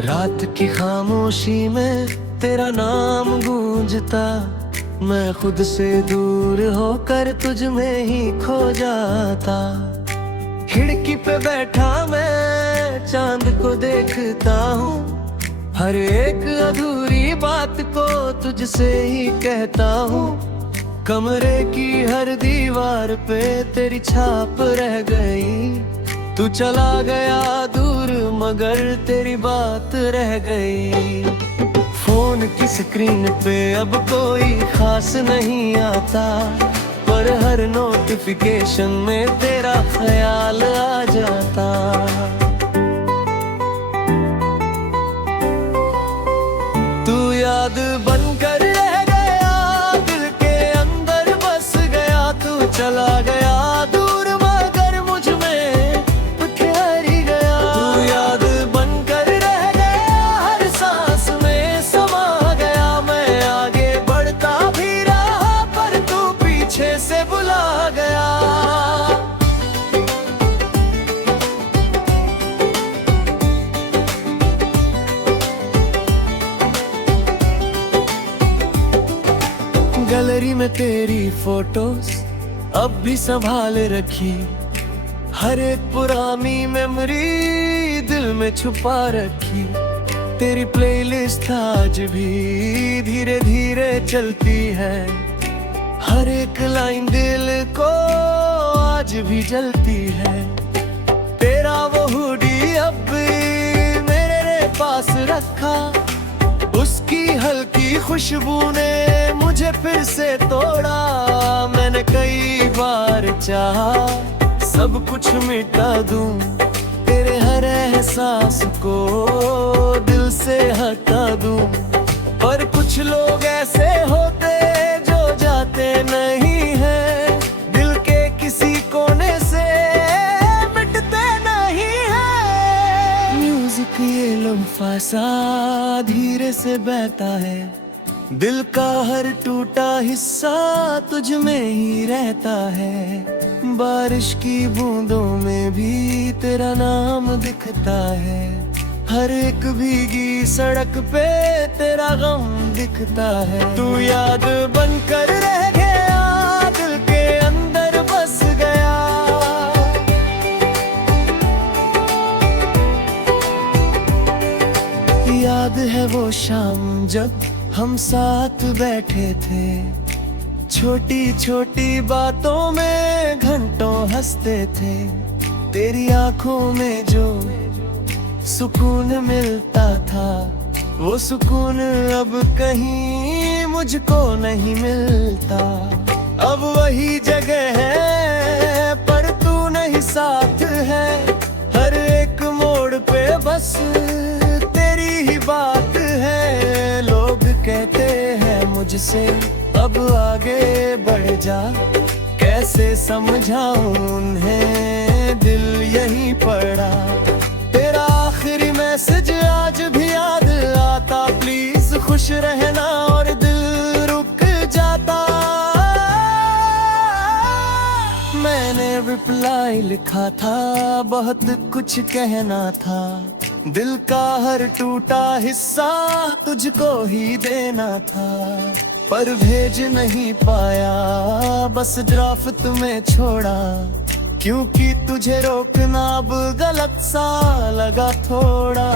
रात की खामोशी में तेरा नाम गूंजता, मैं खुद से दूर होकर तुझ में ही खो जाता। खिड़की पे बैठा मैं चांद को देखता हूँ, हर एक अधूरी बात को तुझसे ही कहता हूँ। कमरे की हर दीवार पे तेरी छाप रह गई, तू चला गया दूर मगर तेरी बात रह गई। फोन की स्क्रीन पे अब कोई खास नहीं आता, पर हर नोटिफिकेशन में तेरा ख्याल आ जाता। तू याद बनकर रह गया, दिल के अंदर बस गया। तू चला गया दूर मगर मुझ में तू ठहर ही गया। तू याद बनकर रह गया, हर सांस में समा गया। मैं आगे बढ़ता भी रहा पर तू पीछे से बुला गया। गैलरी में तेरी फोटोज अब भी संभाल रखी, हर एक पुरानी मेमोरी दिल में छुपा रखी। तेरी प्लेलिस्ट आज भी धीरे धीरे चलती है, हर एक लाइन दिल को आज भी जलती है। तेरा वो हुडी अब भी मेरे पास रखा, उसकी हल्की खुशबू ने मुझे फिर से तोड़ा। मैंने कई बार चाहा सब कुछ मिटा दूं, तेरे हर एहसास को दिल से हटा दूं, पर कुछ लोग ऐसे होते जो जाते नहीं हैं, दिल के किसी कोने से मिटते नहीं हैं। म्यूजिक ये लम्हा सा धीरे से बहता है, दिल का हर टूटा हिस्सा तुझ में ही रहता है। बारिश की बूंदों में भी तेरा नाम दिखता है, हर एक भीगी सड़क पे तेरा गम दिखता है। तू याद बनकर रह गया, दिल के अंदर बस गया। याद है वो शाम जब हम साथ बैठे थे, छोटी छोटी बातों में घंटों हंसते थे। तेरी आंखों में जो सुकून मिलता था, वो सुकून अब कहीं मुझको नहीं मिलता। अब वही जगह है पर तू नहीं साथ है, हर एक मोड़ पे बस तेरी ही बात है। लोग कहते हैं मुझसे अब आगे बढ़ जा, कैसे समझाऊं उन्हें दिल यहीं पड़ा। तेरा आखिरी मैसेज आज भी याद आता, प्लीज खुश रहना, और दिल रुक जाता। मैंने रिप्लाई लिखा था, बहुत कुछ कहना था, दिल का हर टूटा हिस्सा तुझको ही देना था, पर भेज नहीं पाया, बस ड्राफ्ट में छोड़ा। क्योंकि तुझे रोकना अब गलत सा लगा थोड़ा।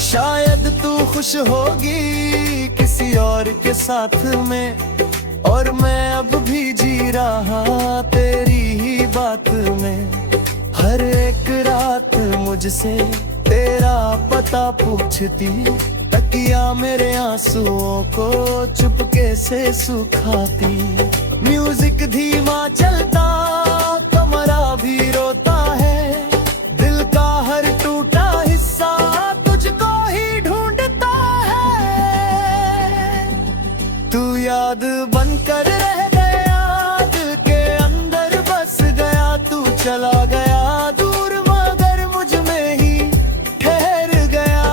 शायद तू खुश होगी किसी और के साथ में, और मैं अब भी जी रहा तेरी ही बात में। हर एक रात मुझसे तेरा पता पूछती, तकिया मेरे आंसुओं को चुपके से सुखाती। म्यूजिक धीमा चलता, कमरा भी रोता है, दिल का हर टूटा हिस्सा तुझको ही ढूंढता है। तू याद बनकर रह गया, दिल के अंदर बस गया। तू चला गया दूर मगर मुझ में ही ठहर गया।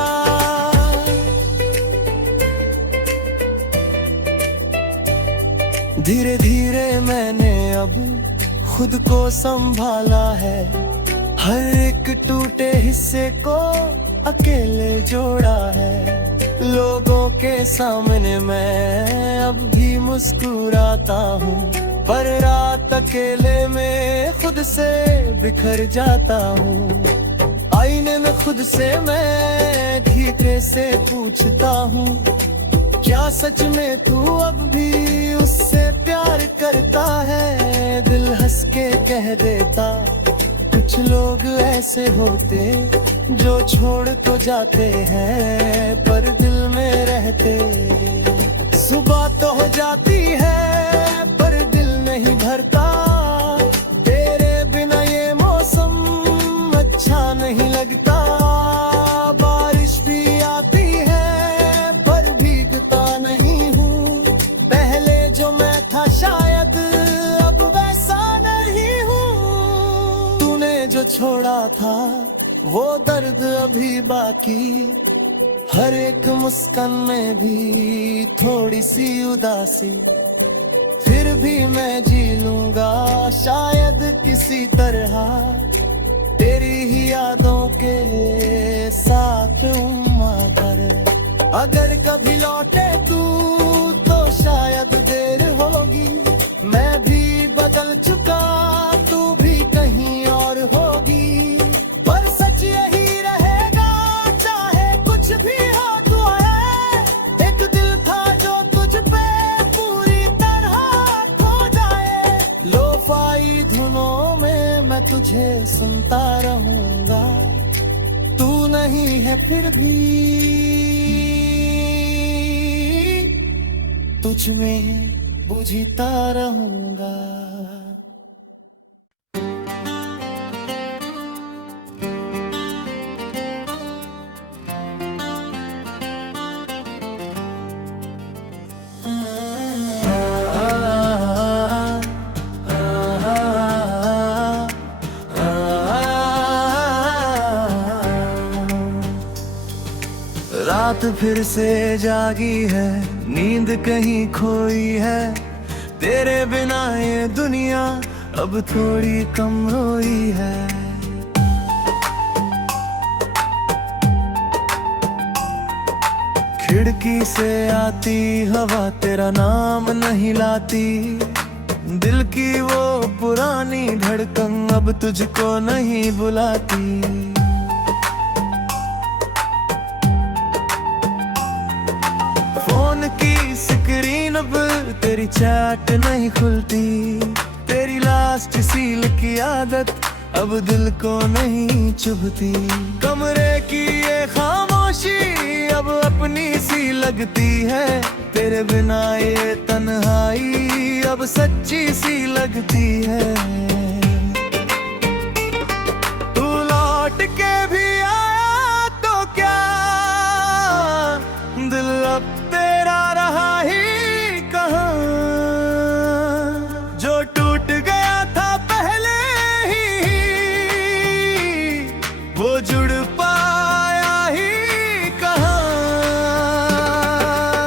धीरे धीरे मैंने अब खुद को संभाला है, हर एक टूटे हिस्से को अकेले जोड़ा है। लोगों के सामने मैं अब भी मुस्कुराता हूँ, पर रात अकेले में खुद से बिखर जाता हूँ। आईने में खुद से मैं धीरे से पूछता हूँ, क्या सच में तू अब भी उससे प्यार करता है? दिल हंस के कह देता, कुछ लोग ऐसे होते जो छोड़ तो जाते हैं पर दिल में रहते। सुबह तो हो जाती है पर दिल नहीं भरता, तेरे बिना ये मौसम अच्छा नहीं लगता। बारिश भी आती है पर भीगता नहीं हूँ, पहले जो मैं था शायद अब वैसा नहीं हूँ। तूने जो छोड़ा था वो दर्द अभी बाकी, हर एक मुस्कान में भी थोड़ी सी उदासी। फिर भी मैं जी लूंगा शायद किसी तरह, तेरी ही यादों के साथ उम्र। अगर कभी लौटे तू तो शायद देर होगी, मैं भी बदल चुका तू भी कहीं और होगी। पर सच यही रहेगा चाहे कुछ भी हो, तू है एक दिल था जो तुझ पे पूरी तरह खो जाए। लोफाई धुनों में मैं तुझे सुनता रहूंगा, तू नहीं है फिर भी तुझ में बुझता रहूंगा। रात फिर से जागी है, नींद कहीं खोई है, तेरे बिना ये दुनिया अब थोड़ी कम रोई है। खिड़की से आती हवा तेरा नाम नहीं लाती, दिल की वो पुरानी धड़कन अब तुझको नहीं बुलाती। फोन की स्क्रीन अब तेरी चैट नहीं खुलती, तेरी लास्ट सील की आदत अब दिल को नहीं चुभती। कमरे की ये खामोशी अब अपनी सी लगती है, तेरे बिना ये तन्हाई अब सच्ची सी लगती है। तू लौट के भी आया तो क्या, दिल अब तेरा रहा ही कहाँ। जो टूट गया था पहले ही वो जुड़ पाया ही कहाँ।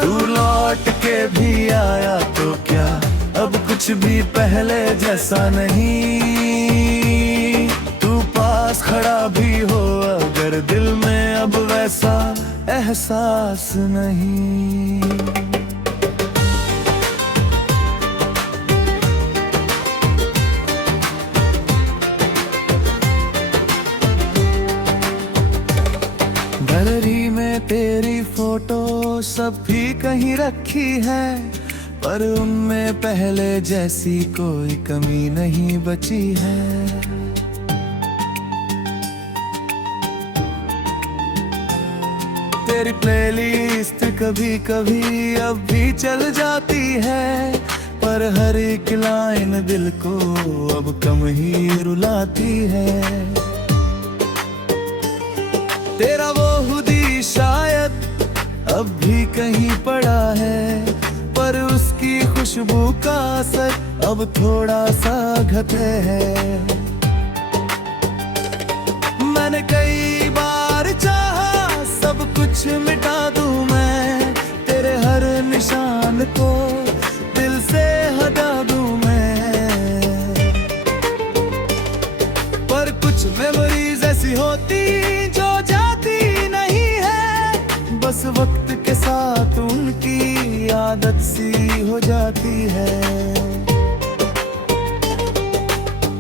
तू लौट के भी आया तो क्या, अब कुछ भी पहले जैसा नहीं। तू पास खड़ा भी हो अगर दिल में अब वैसा एहसास नहीं। गैलरी में तेरी फोटो सब भी कहीं रखी है, पर उनमें पहले जैसी कोई कमी नहीं बची है। तेरी प्लेलिस्ट कभी कभी अब भी चल जाती है, पर हर एक लाइन दिल को अब कम ही रुलाती है। तेरा वो हुदी शायद अब भी कहीं पड़ा है, पर उसकी खुशबू का असर अब थोड़ा सा घटे है। मैंने कई बार चाहा सब कुछ मिटा दूं मैं, तेरे हर निशान को दिल से हटा दूं मैं, पर कुछ मेमोरीज ऐसी होती जो जाती वक्त के साथ उनकी आदत सी हो जाती है।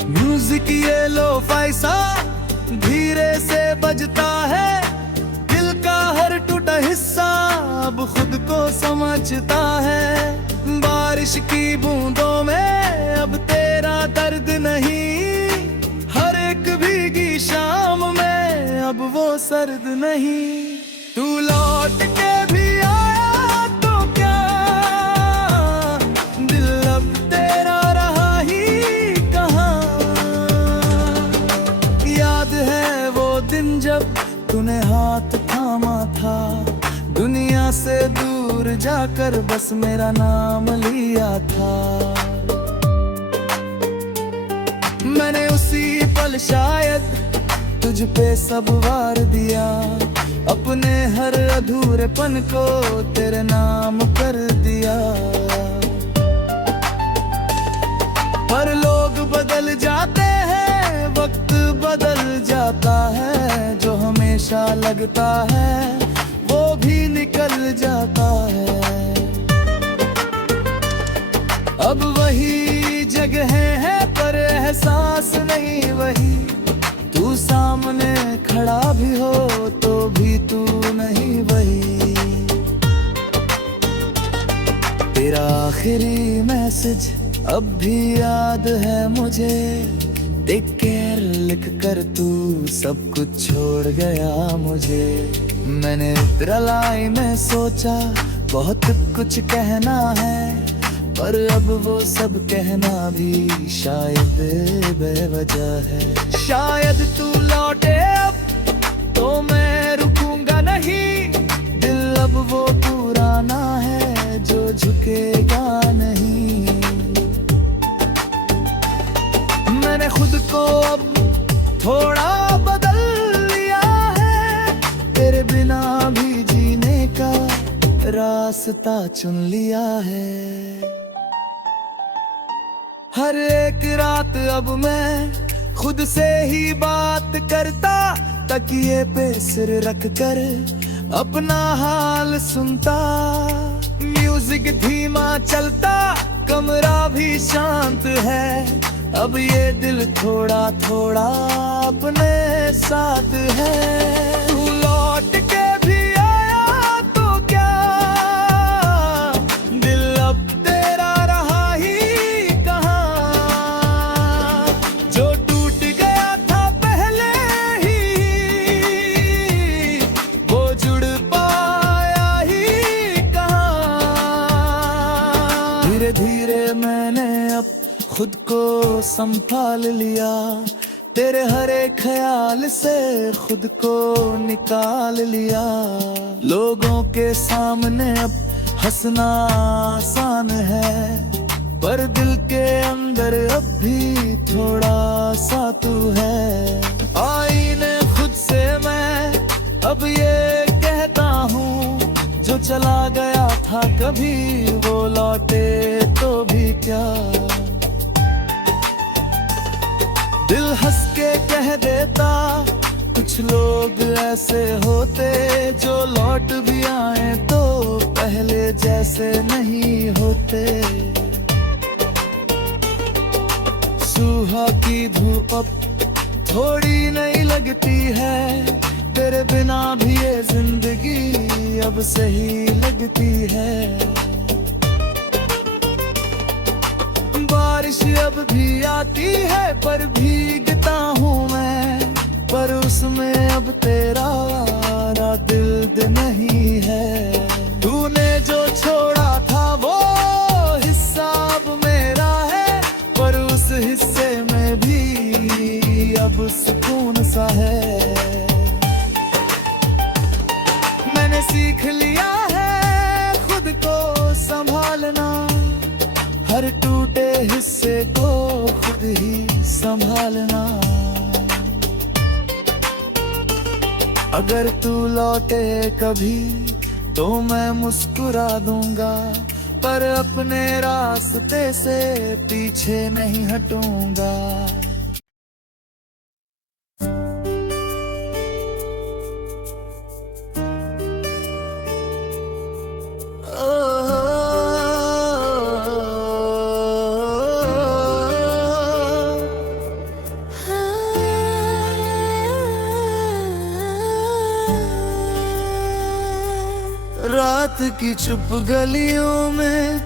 म्यूजिक ये लो फैसा धीरे से बजता है, दिल का हर टूटा हिस्सा अब खुद को समझता है। बारिश की बूंदों में अब तेरा दर्द नहीं, हर एक भीगी शाम में अब वो सर्द नहीं। तू लौट के भी आया तो क्या, दिल अब तेरा रहा ही कहाँ। याद है वो दिन जब तूने हाथ थामा था, दुनिया से दूर जाकर बस मेरा नाम लिया था। मैंने उसी पल शायद तुझ पे सब वार दिया, अपने हर अधूरेपन को तेरे नाम कर दिया। पर लोग बदल जाते हैं, वक्त बदल जाता है, जो हमेशा लगता है वो भी निकल जाता है। अब वही जगह है पर एहसास नहीं वही, तू सामने खड़ा भी हो तो भी तू नहीं वही। तेरा आखिरी मैसेज अब भी याद है मुझे, टेक केयर लिख कर तू सब कुछ छोड़ गया मुझे। मैंने उतरलाई में सोचा बहुत कुछ कहना है, पर अब वो सब कहना भी शायद बेवजह है। शायद तू लौटे अब तो मैं रुकूंगा नहीं, दिल अब वो पुराना है जो झुकेगा नहीं। मैंने खुद को अब थोड़ा बदल लिया है, तेरे बिना भी जीने का रास्ता चुन लिया है। हर एक रात अब मैं खुद से ही बात करता, तकिए पे सिर रख कर अपना हाल सुनता। म्यूजिक धीमा चलता, कमरा भी शांत है, अब ये दिल थोड़ा थोड़ा अपने साथ है। तू लौट के भी आया तो क्या, दिल अब तेरा रहा ही कहाँ। जो टूट गया था पहले ही वो जुड़ पाया ही कहाँ। धीरे धीरे मैंने अब खुद को संभाल लिया, तेरे हर एक ख्याल से खुद को निकाल लिया। लोगों के सामने अब हंसना आसान है, पर दिल के अंदर अब भी थोड़ा सा तू है। आईने खुद से मैं अब ये कहता हूँ, जो चला गया था कभी वो लौटे तो भी क्या। दिल हंस के कह देता कुछ लोग ऐसे होते, जो लौट भी आए तो पहले जैसे नहीं होते। सुबह की धूप अब थोड़ी नहीं लगती है, तेरे बिना भी ये जिंदगी अब सही लगती है। बारिश अब भी आती है पर भीगता हूँ मैं, पर उसमें अब तेरा दिल नहीं है। तूने जो छोड़ा था वो हिस्सा अब मेरा है, पर उस हिस्से में भी अब सुकून सा है। मैंने सीख लिया है खुद को संभालना, हर टूटे हिस्से को खुद ही संभालना। अगर तू लौटे कभी तो मैं मुस्कुरा दूंगा, पर अपने रास्ते से पीछे नहीं हटूंगा। की चुप गलियों में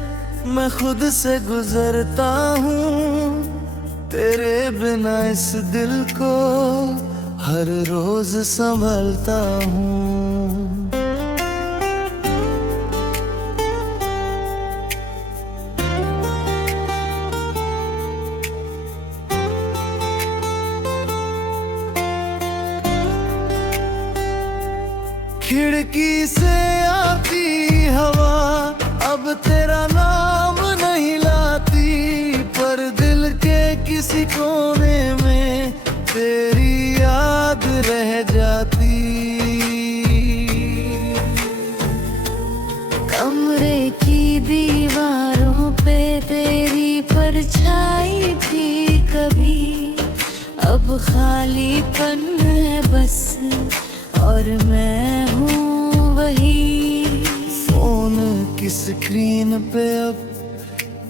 मैं खुद से गुजरता हूँ, तेरे बिना इस दिल को हर रोज संभलता हूँ। खिड़की से आती हवा अब तेरा नाम नहीं लाती, पर दिल के किसी कोने में तेरी याद रह जाती। कमरे की दीवारों पे तेरी परछाई थी कभी, अब खालीपन है बस और मैं हूँ वही। फोन की स्क्रीन पे अब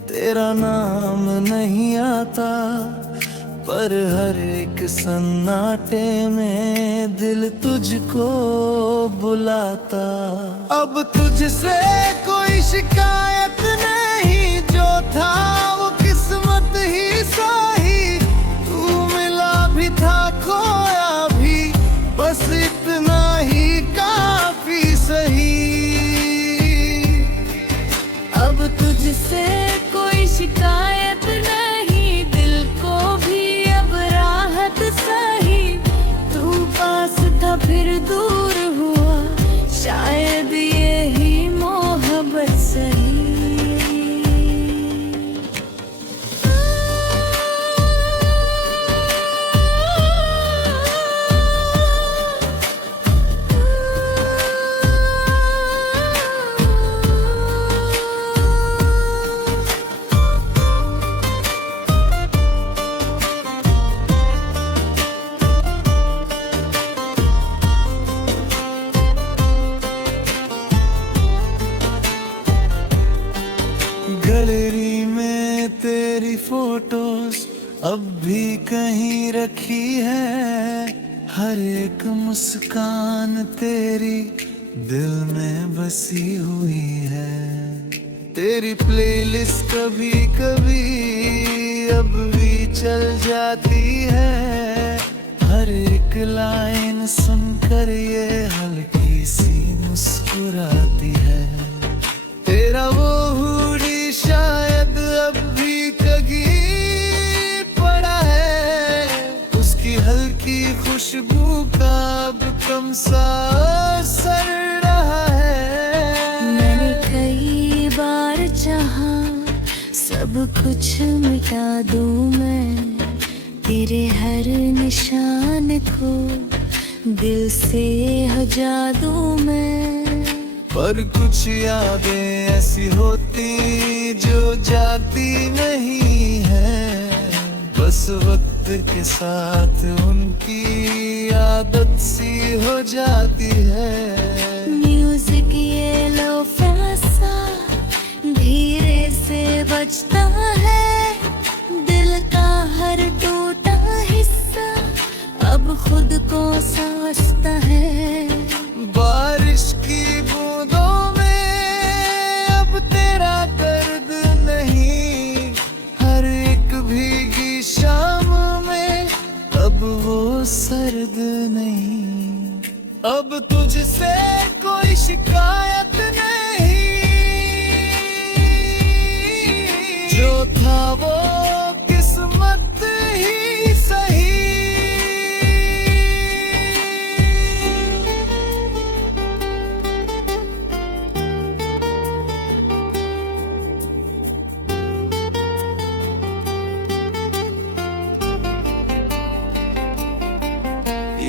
तेरा नाम नहीं आता, पर हर एक सन्नाटे में दिल तुझको बुलाता। अब तुझसे कोई शिकायत नहीं, जो था वो किस्मत ही सही। तू मिला भी था खोया भी, बस इतना ही काफी सही। अब तुझसे कोई शिकायत नहीं, दिल को भी अब राहत सही। तू पास था फिर दूर हुआ, शायद यही मोहब्बत सही। गैलरी में तेरी फोटोज अब भी कहीं रखी है, हर एक मुस्कान तेरी दिल में बसी हुई है। तेरी प्लेलिस्ट कभी कभी अब भी चल जाती है, हर एक लाइन सुनकर ये हल्की सी मुस्कुराती है। तेरा वो हुडी शायद अब भी कहीं पड़ा है, उसकी हल्की खुशबू का अब कम सा असर रहा है। मैंने कई बार चाहा सब कुछ मिटा दूं मैं, तेरे हर निशान को दिल से हजा दूं मैं। पर कुछ यादें ऐसी होती जो जाती नहीं है, बस वक्त के साथ उनकी आदत सी हो जाती है। म्यूजिक ये लो फैसा धीरे से बजता है, दिल का हर टूटा हिस्सा अब खुद को समझता है। बारिश की बूंदों में अब तेरा दर्द नहीं, हर एक भीगी शाम में अब वो सर्द नहीं। अब तुझसे कोई शिकायत नहीं, जो था वो किस्मत ही सही।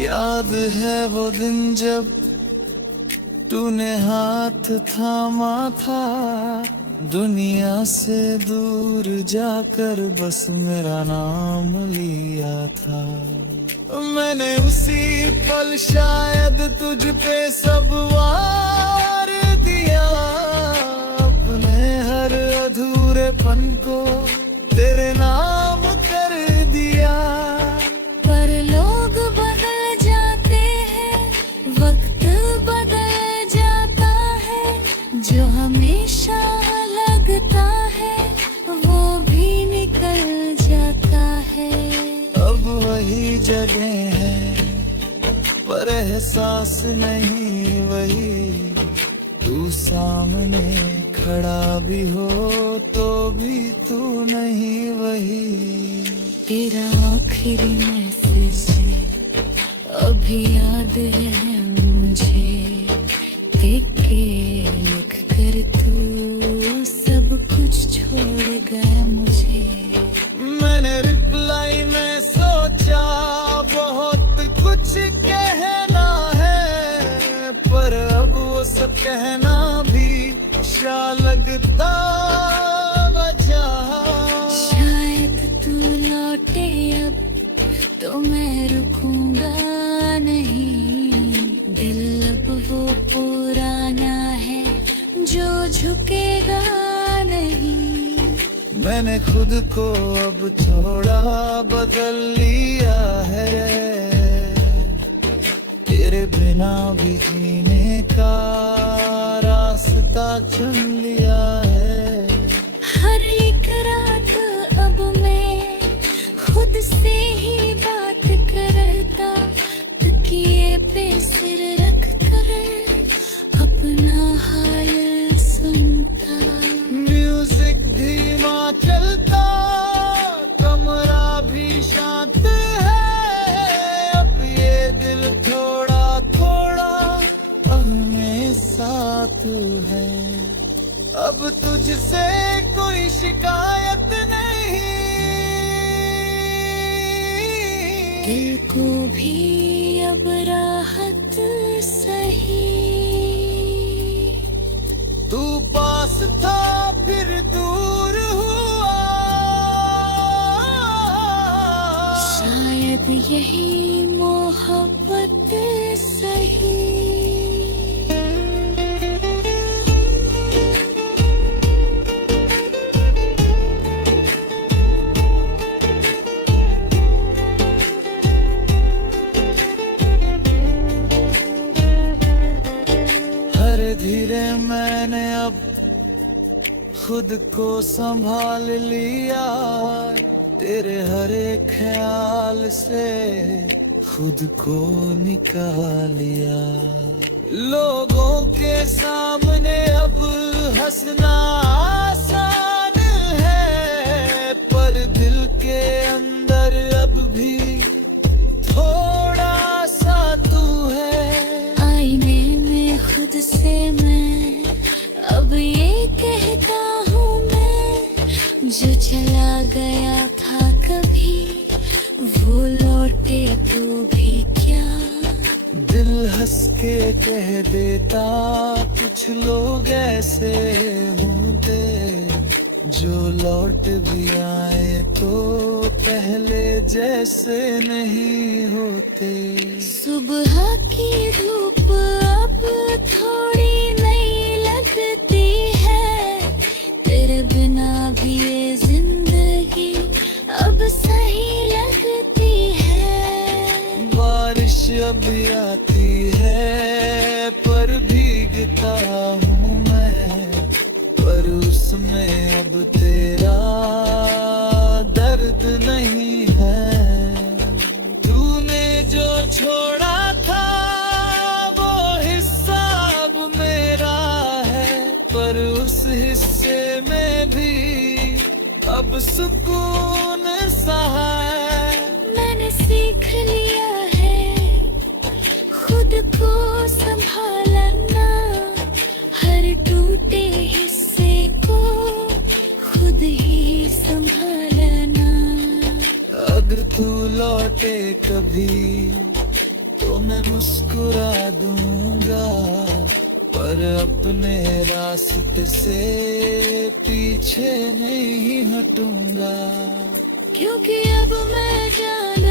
याद है वो दिन जब तूने हाथ थामा था, दुनिया से दूर जाकर बस मेरा नाम लिया था। मैंने उसी पल शायद तुझ पे सब वार दिया, अपने हर अधूरेपन को तेरे नाम कर दिया। पर लोग बदल जाते हैं, वक्त बदल जाता है, एहसास नहीं वही, तू सामने खड़ा भी हो तो भी तू नहीं वही। तेरा आखिरी मैसेज अभी याद है मुझे, देख के लिख कर तू सब कुछ छोड़ गया मुझे। मैंने रिप्लाई में सोचा बहुत कुछ कहना है, पर अब वो सब कहना भी अच्छा लगता बचा। शायद तू लौटे अब तो मैं रुकूंगा नहीं, दिल अब वो पुराना है जो झुकेगा नहीं। मैंने खुद को अब थोड़ा बदल लिया है, तेरे बिना भी जीने का रास्ता चुन लिया है। हर एक रात अब मैं खुद से ही बात करता, तकिए पे सिर रख कर अपना हाल सुनता। म्यूजिक धीमा चलता, कमरा भी शांत है, अब ये दिल थोड़ा थोड़ा अपने साथ है। अब तुझसे कोई शिकायत नहीं, दिल को भी अब राहत सही। तू पास था फिर दूर हुआ, शायद यही मोहब्बत सही। धीरे मैंने अब खुद को संभाल लिया, तेरे हर एक ख्याल से खुद को निकाल लिया। लोगों के सामने अब हंसना आसान है, पर दिल के अंदर अब भी थोड़ा सा तू है। आईने में खुद से मैं अब ये कहता हूँ, मैं जो चला गया था कभी वो लौटे तो भी क्या। दिल हंस के कह देता कुछ लोग ऐसे होते, जो लौट भी आए तो पहले जैसे नहीं होते। सुबह की धूप अब थोड़ी नई लगती है, तेरे बिना भी ये जिंदगी अब सही लगती है। बारिश अब आती है पर भीगता हूँ मैं, पर उसमें अब तेरा दर्द नहीं है। तूने जो छोड़ा था वो हिस्सा अब मेरा है, पर उस हिस्से में भी अब सुकून सा है। मैंने सीख लिया है खुद को संभालना, हर टूटे हिस्से को खुद ही संभालना। अगर तू लौटे कभी तो मैं मुस्कुरा दूंगा, पर अपने रास्ते से पीछे नहीं हटूंगा। क्योंकि अब मैं जान